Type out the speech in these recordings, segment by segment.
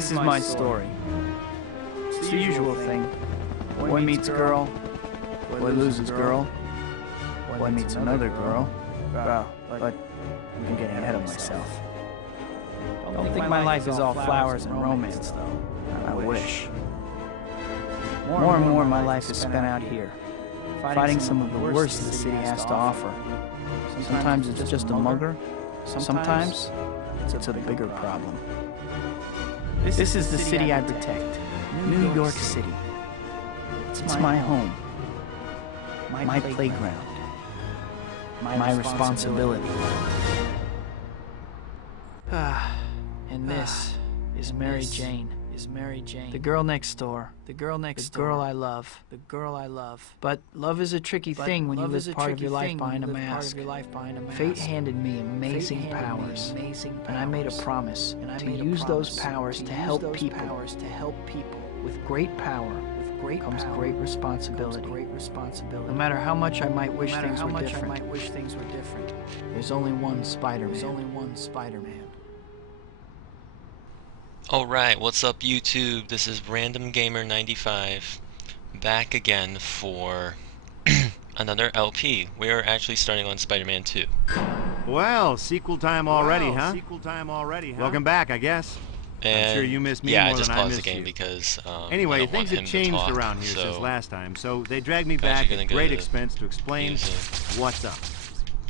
This is my story. It's the usual thing. Boy meets girl, boy loses girl, boy meets another girl. But I'm getting ahead of myself. Don't think my life is all flowers and romance, though. I wish. More and more my life is spent out here, fighting some of the worst the city has to offer. Sometimes it's just a mugger. Sometimes it's a bigger problem. This is the city I protect, New York City. It's my home, my playground, my responsibility. And this is Mary Jane. The girl next door. The girl I love. But love is a tricky thing when you live part of your life behind a mask. Fate handed me amazing powers, and I made a promise to use those powers to help people. With great power comes great responsibility. No matter how much I might wish things were different, there's only one Spider-Man. Alright, what's up YouTube? This is RandomGamer95 back again for another LP. We are actually starting on Spider-Man 2. Well, sequel time already, huh? Welcome back, I guess. And I'm sure you missed me yeah, more I just than I paused the missed game you. because Anyway, I don't want things him have to changed talk, around here so since last time, so they dragged me I'm back actually at gonna great go expense to explain what's up.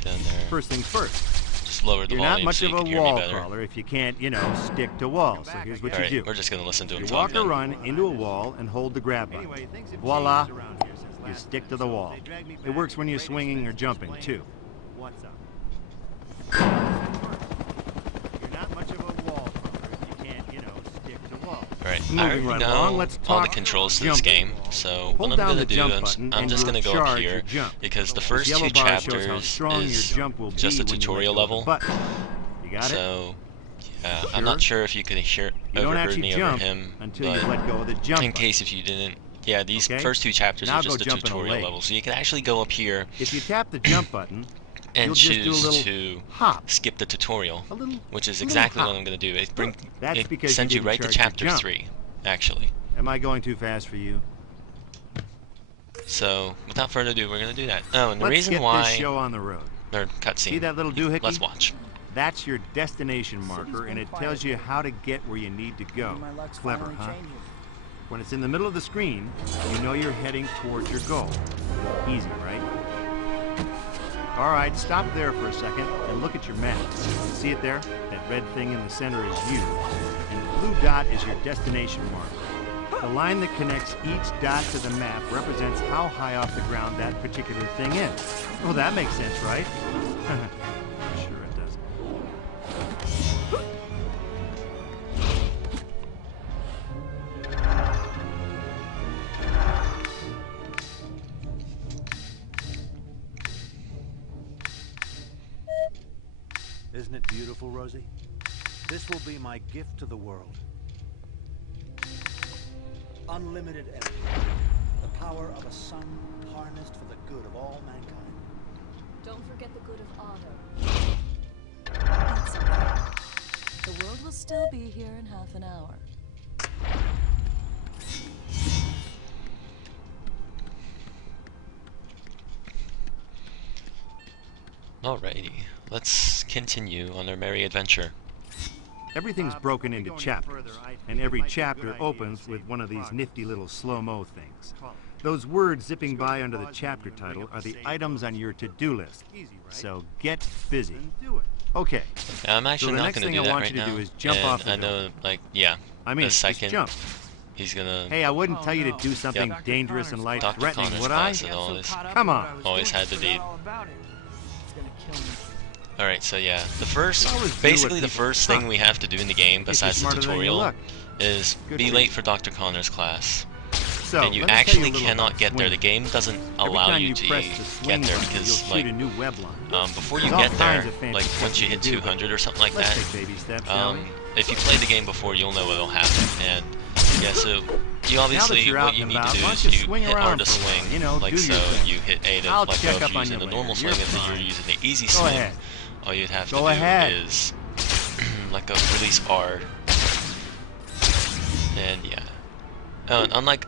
down there. First things first. Just lower the You're not volume much so of you a can hear me wall better. crawler if you can't, stick to walls. So here's what you do. We're just gonna listen to him You talk walk or then. run into a wall and hold the grab button. Voila, you stick to the wall. It works when you're swinging or jumping, too. What's up? You're not much of a wall crawler if you can't, stick to walls. Alright, I Moving already right know along, let's all the talk controls to this jumping. game, so Hold what I'm down gonna the do, jump button I'm and just you'll gonna go up charge here your jump. because the This first yellow two bar shows how chapters strong is your jump will just a be when you tutorial let go of the level. button. You got it? So, yeah, Sure. I'm not sure if you could You don't overheard actually me over jump him, until you but let go of the jump in button. case if you didn't, yeah, these Okay? first two chapters Now are just go a jump in a tutorial lake. level, so you can actually go up here If you tap the jump button, and you'll just do a choose little to hop. skip the tutorial, A little, which is little exactly hop. what I'm going to do. That's It because sends you you didn't right to charge your chapter jump. 3, actually. Am I going too fast for you? So, without further ado, we're going to do that. Oh, and the Let's reason get why... this show on the road. Or cutscene. See that little doohickey? Let's watch. That's your destination marker, and it tells you how to get where you need to go. Clever, huh? When it's in the middle of the screen, you know you're heading towards your goal. Easy, right? All right, stop there for a second and look at your map. See it there? That red thing in the center is you, and the blue dot is your destination marker. The line that connects each dot to the map represents how high off the ground that particular thing is. Well, that makes sense, right? Sure it does. Isn't it beautiful, Rosie? This will be my gift to the world. Unlimited energy. The power of a sun harnessed for the good of all mankind. Don't forget the good of Otto. That's okay. The world will still be here in half an hour. Alrighty, let's continue on our merry adventure. Everything's broken into chapters, and every chapter opens with one of these nifty little slow-mo things. Those words zipping by under the chapter title are the items on your to-do list, so get busy. Okay, Yeah, I'm actually so the not next going to thing do I that want right you to now. do is jump and off the I know, like, yeah, I mean, the just second jump. he's going to Hey, I wouldn't tell you to do something Yep. dangerous and Dr. life-threatening, Connor's would I? class and all this. Come on. Always had to be. Alright, so yeah, the Always do basically what the people- first thing we have to do in the game, Guess you're besides the smarter than you tutorial, look. is Good be for late you. for Dr. Connor's class. So, And you let me tell actually a little cannot about get there. The swinging. game doesn't Every allow time you to press the get swing there button, because, you'll like, shoot a new web line. before you There's all get there, kinds of fancy like stuff once you you hit can do, 200 or something like Let's that, take baby steps, shall we? if you play the game before, you'll know what'll happen. And yeah, so you obviously you're out what you and need about, to do why is don't you you swing hit around R to for a while, swing, you know, like do so. your thing. You hit A to I'll let check go up if you're on using you the normal later. swing, You're and if you're fine. using the easy Go swing, ahead. all you'd have to Go do ahead. is like a release R. And yeah. Unlike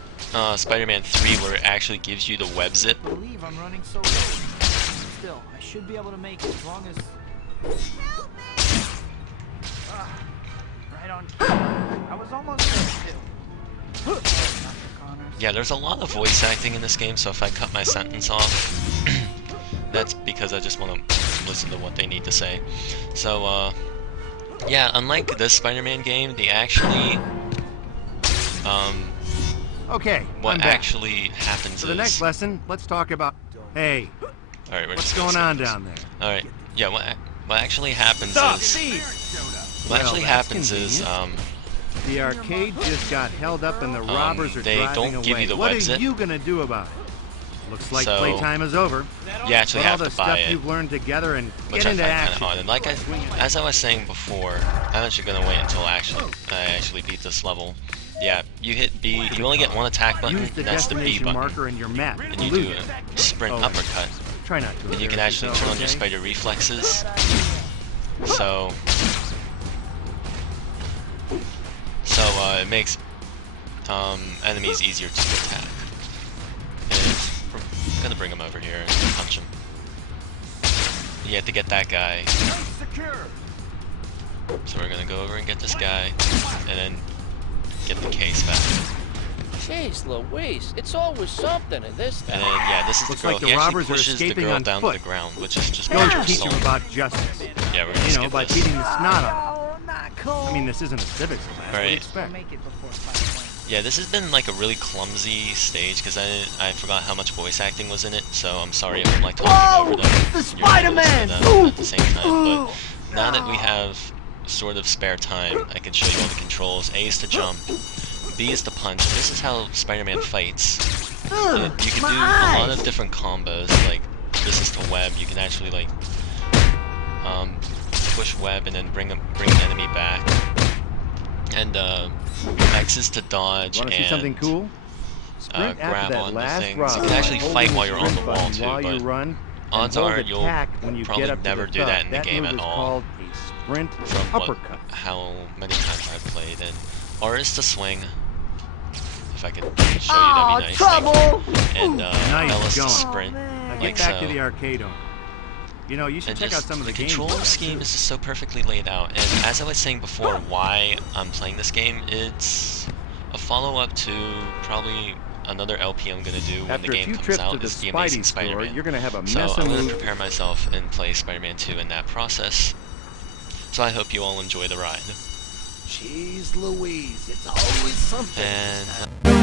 Spider-Man 3, where it actually gives you the web zip. I believe I'm running so low. Still, I should be able to make it as long as... right on. I was almost there, too. Yeah, there's a lot of voice acting in this game, so if I cut my sentence off, that's because I just want to listen to what they need to say. So, yeah, unlike this Spider-Man game, they actually, Okay, what I'm back. actually happens For the next lesson, let's talk about... Hey, Alright, we're what's just gonna going on skip this. down there? Alright, yeah, what actually happens Stop, is... Steve! What Well, actually that's happens is, The arcade just got held up and the robbers are they driving don't give away. you the What web are zip. you gonna do about it? Looks like So, playtime is over. you actually Put all have the to stuff buy it, you've learned together and which get I into find kind action. of odd. And like as I was saying before, I'm actually gonna wait until I actually beat this level. Yeah, you hit B, you only get one attack button, Use the and that's the B destination button. marker in your map. And you Lose do it. a sprint Oh, uppercut. Try not to. And you can embarrass actually yourself, turn on your okay? spider reflexes. So it makes enemies easier to attack. And I'm gonna bring him over here and punch him. You have to get that guy. So we're gonna go over and get this guy, and then get the case back. Jeez Louise, it's always something in this And thing. then yeah, this is Looks the girl. like the He actually robbers are pushes the escaping girl on down foot. to the ground, which is just Go pure teach them assault. about justice. Yeah, we're gonna You know, skip by this. beating the snot out. Oh, not cool. I mean, this isn't a civics class. What do you Right. expect? Make it before 5 points. Yeah, this has been like a really clumsy stage because I forgot how much voice acting was in it, so I'm sorry if I'm like talking over them. The and you're able to listen Spider-Man! to them at the same time, but now that we have sort of spare time, I can show you all the controls. A is to jump, B is to punch. This is how Spider-Man fights. You can do a lot of different combos, like this is to web. You can actually like push web and then bring an enemy back. And X is to dodge Want to see and something cool? Sprint after grab that on the last things. robber You can actually by fight holding while you're on the sprint wall button too, while you but run, and odds hold are you'll attack when you probably get up to never the do thug. that in the game move at is all. called a sprint from uppercut. how many times I've played. And R is to swing. If I could show you, that'd be nice. Trouble! And Nice L is to going. sprint, Now like get back so. to the arcade owner. You know, you should And check out just some of the games. control we got, scheme too. is just so perfectly laid out. And as I was saying before, why I'm playing this game, it's a follow-up to probably another LP I'm gonna do when After the a game few comes trips to out. the Is the Amazing Spidey store, Spider-Man. you're gonna have a So mess I'm of gonna moves. prepare myself and play Spider-Man 2 in that process. So I hope you all enjoy the ride. Jeez Louise, it's always something. And